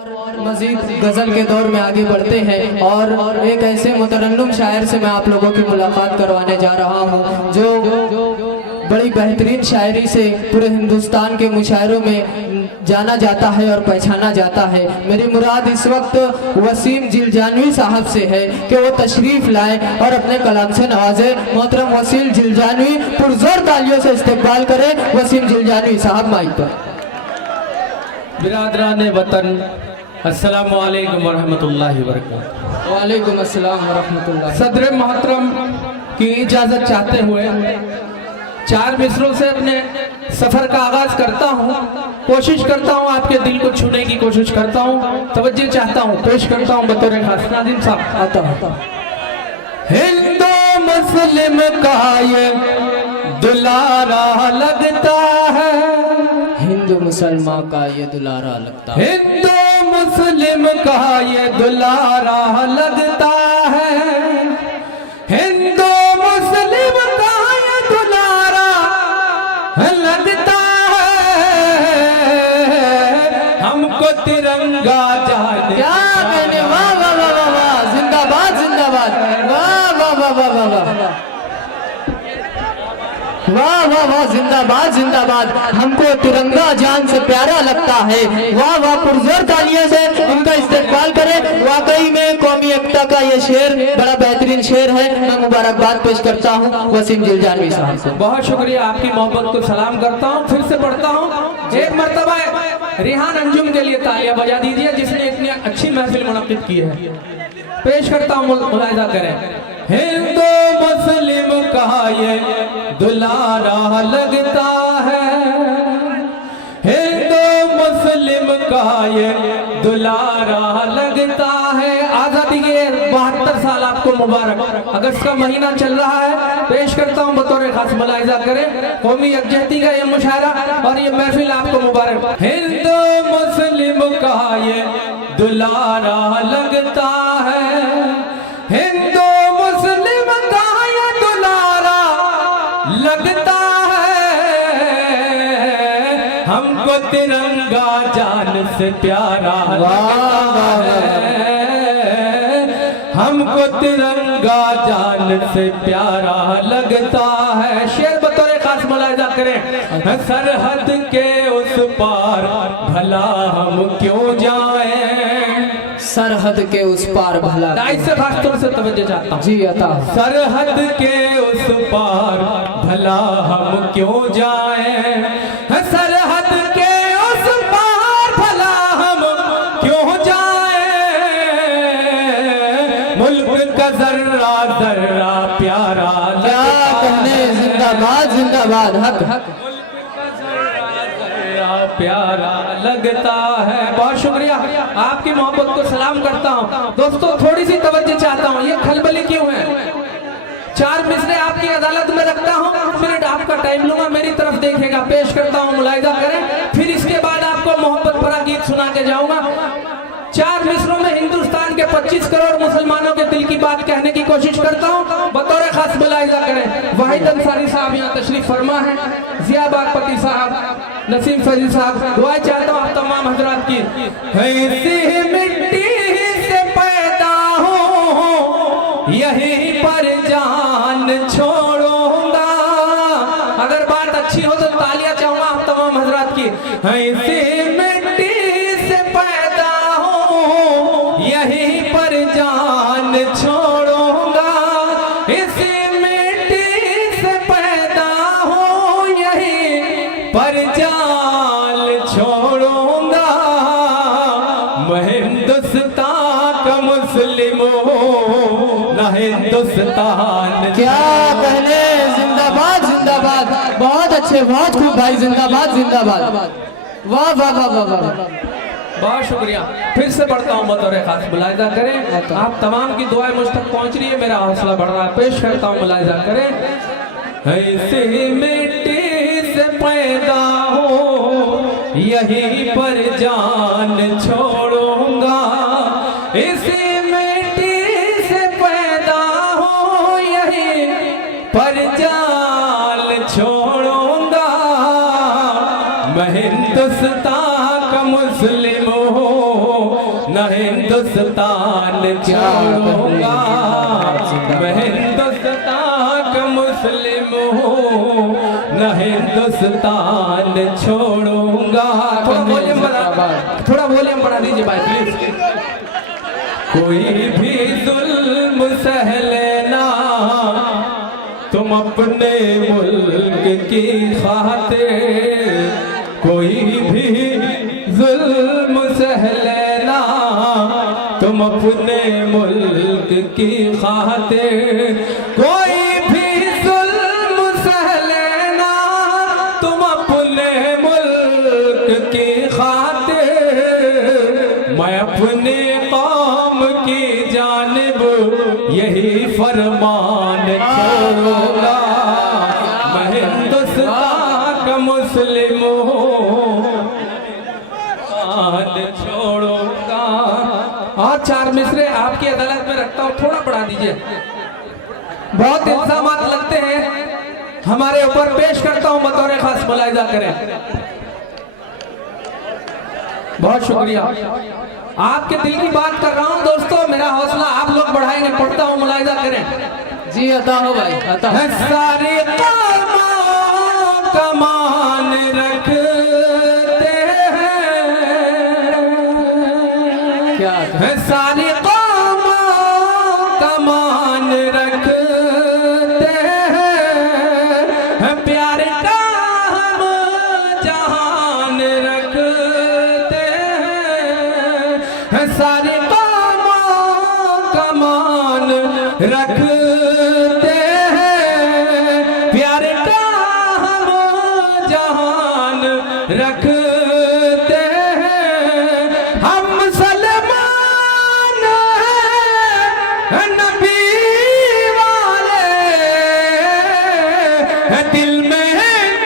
मजीद गज़ल के दौर में आगे बढ़ते हैं और एक ऐसे मुतरन्नुम शायर से मैं आप लोगों की मुलाकात करवाने जा रहा हूं जो बड़ी बेहतरीन शायरी से पूरे हिंदुस्तान के मुशायरों में जाना जाता है और पहचाना जाता है। मेरी मुराद इस वक्त वसीम जिलजानवी साहब से है कि वो तशरीफ़ लाए और अपने कलाम से नवाजे। मोहतरम वसीम जिलजानवी पुरजोर तालियों से इस्तकबाल करें। वसीम जिलजानवी साहब माइक पर। बिरादरान वतन अस्सलामु अलैकुम वरहमतुल्लाहि वबरकातुहू। वालेकुम अस्सलाम वरहमतुल्लाह। सदर मोहतरम की इजाज़त चाहते हुए 4 मिसरों से अपने सफ़र का आगाज करता हूँ। कोशिश करता हूँ आपके दिल को छूने की कोशिश करता हूँ, तवज्जो चाहता हूँ, पेश करता हूँ बतौर खास। नाज़िम साहब आता हूँ। हिंदू मुस्लिम का ये दुलारा लगता है, हिंदू मुसलमान का ये दुलारा लगता है, हिंदू मुस्लिम का ये दुलारा लगता है, हिंदू मुस्लिम का ये दुलारा लगता है। हमको तिरंगा जाने क्या कहने, वाह वाह वाह वाह वाह, जिंदाबाद जिंदाबाद, वाह वाह वाह वाह वाह वाह, वाह वाह वाह, जिंदाबाद जिंदाबाद। हमको तिरंगा जान से प्यारा लगता है। वाह वाह, पुरजोर तालियों से उनका इस्तकबाल करें। वाकई में कौमी एकता का ये शेर बड़ा बेहतरीन शेर है। मैं मुबारकबाद पेश करता हूँ वसीम जिलजानवी साहब को। बहुत शुक्रिया, आपकी मोहब्बत को सलाम करता हूँ। फिर से पढ़ता हूँ। एक मर्तबा रिहान अंजुम के लिए तालियां बजा दीजिए जिसने इतनी अच्छी महफिल मुनक्किद की है। पेश करता हूँ, मुलाहिजा करें। हिंदू मुस्लिम का ये दुलारा लगता है, हिंदू मुस्लिम का ये दुलारा लगता है। आजादी के 72 साल आपको मुबारक। अगस्त का महीना चल रहा है। पेश करता हूँ बतौर खास, मुलाहिजा करें। कौमी यकजहती का ये मुशायरा और ये महफिल आपको मुबारक। हिंदू मुस्लिम का ये दुलारा लगता है, हिंदू मुस्लिम का ये दुलारा लगता है। हमको तिरंगा जान से प्यारा लगता है, हमको तिरंगा जान से प्यारा लगता है। शेर बतौर खास मुलाहिजा करें। सरहद के उस पार भला हम क्यों जाएं, सरहद के उस पार भला, से खास तौर से तवज्जो चाहता हूं। जी अता। सरहद के उस पार भला हम क्यों जाएं, सरहद के उस पार भला हम क्यों जाएं। मुल्क का जर्रा जर्रा प्यारा क्या कहने, जिंदाबाद जिंदाबाद, हक हक, प्यारा लगता है। बहुत शुक्रिया, आपकी मोहब्बत को सलाम करता हूँ। दोस्तों थोड़ी सी तवज्जो चाहता हूँ। ये खलबली क्यों है? 4 मिसरे आपकी अदालत में रखता हूँ, मिनट आपका टाइम लूंगा, मेरी तरफ देखेगा। पेश करता हूँ, मुलाहिजा करें। फिर इसके बाद आपको मोहब्बत भरा गीत सुना के जाऊंगा। 4 मिसरों में हिंदुस्तान के 25 करोड़ मुसलमानों के दिल की बात कहने की कोशिश करता हूँ। बतौर खास मुलाहिजा करें। वाहिद अंसारी साहब यहाँ तशरीफ फरमा है, जिया बागपति साहब, नसीम फजील साहब। दुआ चाहता हूँ आप तमाम हजरात की। ऐसी मिट्टी से पैदा हूँ, यहीं पर जान छोड़ूंगा। अगर बात अच्छी हो तो तालियां चाहूंगा आप तमाम हजरात की। ऐसी मिट्टी से पैदा हूँ, यहीं पर जान छोड़ूंगा। इसी मिट्टी से पैदा हूँ, यहीं पर जान छोड़ूंगा। मैं हिंदुस्तान का मुस्लिम हूँ, ना हिंदुस्तान। क्या कहने, जिंदाबाद जिंदाबाद, बहुत अच्छे, बहुत खूब भाई, जिंदाबाद जिंदाबाद, वाह वाह वाह वाह वाह। बहुत शुक्रिया। फिर से बढ़ता हूँ बतौर खास, मुलाहिजा करें। आप तमाम की दुआएं मुझ तक पहुँच रही है, मेरा हौसला बढ़ रहा है। पेश करता हूँ, मुलाहिजा करें। ऐसे मिट्टी से पैदा हो, यहीं पर जान छोड़ूंगा। इसी मिट्टी से पैदा हो, यहीं पर जान छोड़ूंगा। मैं हिंदुस्तान का मुस्लिम हूँ, न हिंदुस्तान छोड़ूंगा, मैं हिंदुस्तान का मुस्लिम हूँ, न हिंदुस्तान छोड़ूंगा। थोड़ा वॉल्यूम बढ़ा दीजिए भाई प्लीज। कोई भी जुल्म सह लेना तुम अपने मुल्क की खातिर, कोई भी जुल्म सह लेना तुम अपने मुल्क की खातिर, कोई भी जुल्म सह लेना तुम अपने मुल्क की खातिर, मैं अपने कौम की जानिब यही फरमान छोड़ूंगा, मैं हिंदुस्तान का मुस्लिम हूँ, छोड़ूंगा। और 4 मिसरे आपकी अदालत में रखता हूँ, थोड़ा बढ़ा दीजिए। बहुत इल्जामात लगते हैं हमारे ऊपर, पेश करता हूँ बतौर खास, मुलाहिजा करें। बहुत शुक्रिया। आपके दिल की बात कर रहा हूँ दोस्तों, मेरा हौसला आप लोग बढ़ाएंगे, पढ़ता हूँ, मुलाहिजा करें। जी अता हो भाई, अता हो। सारी कमान रखते हैं, क्या सारी कमान रखते हैं, प्यार का हम जहान रखते हैं, सारी कमान रखते हैं, प्यार का हम जहान रखते हैं, हम मुसलमान हैं नबी वाले, दिल में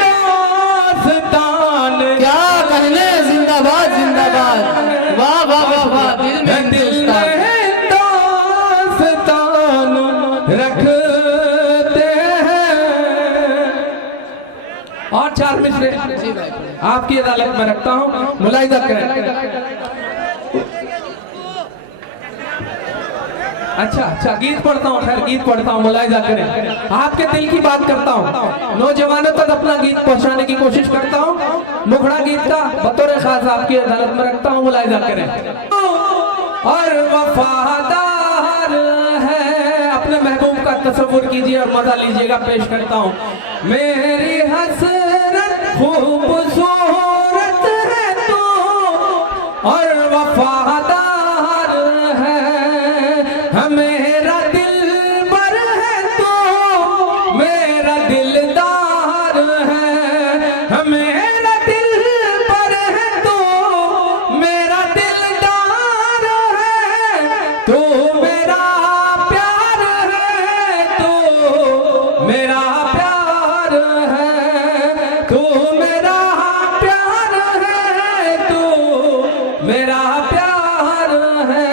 दोस्तान, क्या कहने, जिंदाबाद जिंदाबाद, वाह वाह वाह वाह, दिल में हिंदुस्तान रखते हैं। और 4 मिसरे आपकी अदालत में रखता हूँ, मुलाहिजा करें। अच्छा गीत पढ़ता हूँ, खैर गीत पढ़ता हूँ, मुलाहिजा करें। आपके दिल की बात करता हूँ, नौजवानों तक अपना गीत पहुंचाने की कोशिश करता हूँ, मुखड़ा गीत का बतौर खास आपकी अदालत में रखता हूँ, मुलाहिजा करें। और वफादार है, अपने महबूब का तस्वुर कीजिए और मजा लीजिएगा, पेश करता हूँ। मेरी हसरत खूबसूरत है तू, और वफादार है, मेरा दिल पर है तू, मेरा दिलदार है, मेरा दिल पर है तू, मेरा दिलदार है, तू मेरा प्यार है, तू मेरा प्यार है, तू मेरा प्यार है, तू मेरा प्यार है।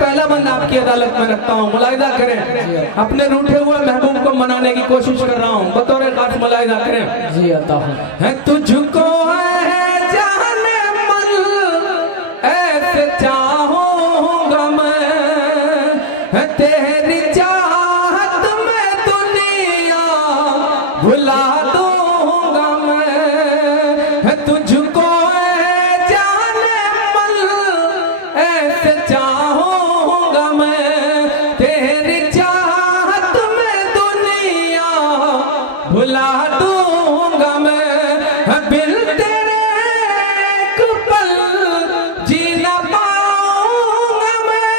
पहला बंदा आपकी अदालत में रखता हूँ, मुलाहिजा करें। अपने रूठे हुए महबूब को मनाने की कोशिश कर रहा हूँ, बतौर खास मुलाहिजा करें। जी अता हो। है तुझको है जाने मन, ऐसे चाहूंगा मैं, है तेरी चाहत में दुनिया भुला दूंगा मैं, है तुझको है जाने मन, ऐसे चाहूंगा मैं, तेरी चाहत में दुनिया भुला दूंगा मैं, बिन तेरे एक पल जी ना पाऊंगा मैं,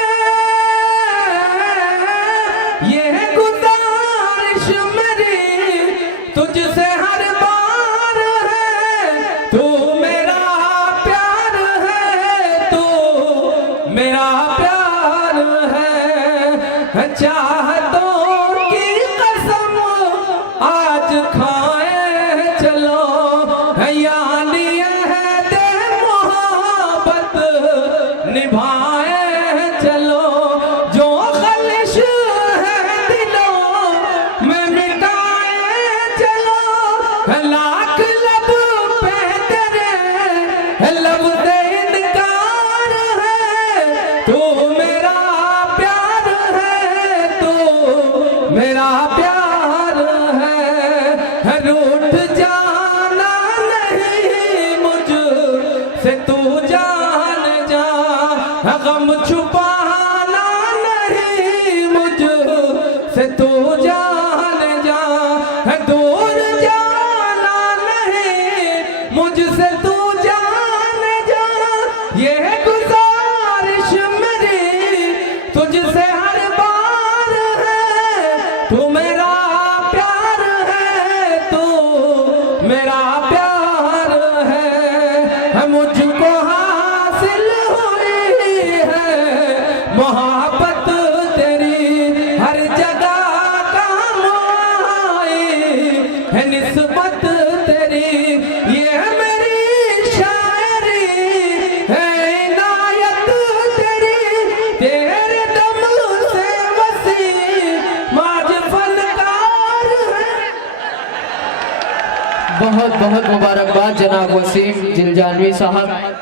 ये गुजारिश मेरी तुझसे हर बार है, तू मेरा प्यार है, तू मेरा प्यार है, चाहतों की कसम आज खाए चलो, यानी है दे मोहब्बत निभाए चलो, जो खलिश है दिलों में मिटाए चलो, लाख लब पे तेरे लब से इनकार है, तू जान जा, गम छुपाना नहीं मुझसे तू जान जा, दूर जाना नहीं मुझसे तू जान जा, ये गुजारिश मेरी तुझसे हर बार है, तू मेरा प्यार है, तू मेरा प्यार है, मुझको हासिल हुई है मोहब्बत तेरी, हर जगह काम आई है निस्बत तेरी, ये मेरी शायरी है इनायत तेरी, तेरे दम से वसी माज फनकार है। बहुत बहुत मुबारकबाद जनाब वसीम जिलजानवी साहब।